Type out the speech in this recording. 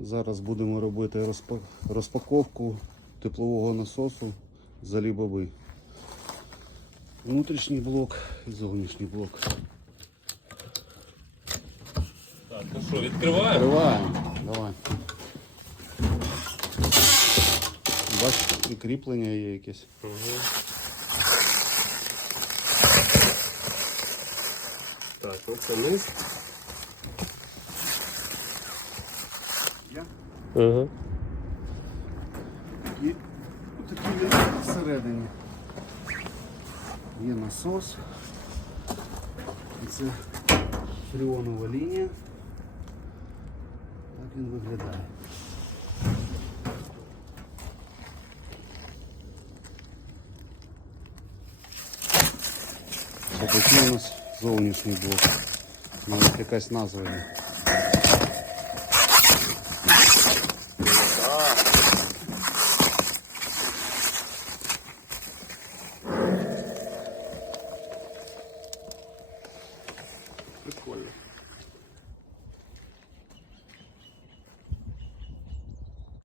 Зараз будемо робити розпаковку теплового насосу з Алібаби. Внутрішній блок і зовнішній блок. Так, ну що, відкриваємо? Відкриваємо. Давай. Бачиш, і кріплення є якесь. Так, ну це низ. Ага. І такі всередині. Є насос. І це фріонова лінія. Так він виглядає. Це такий у нас зовнішній блок. Навіть якась назва є. прикольно.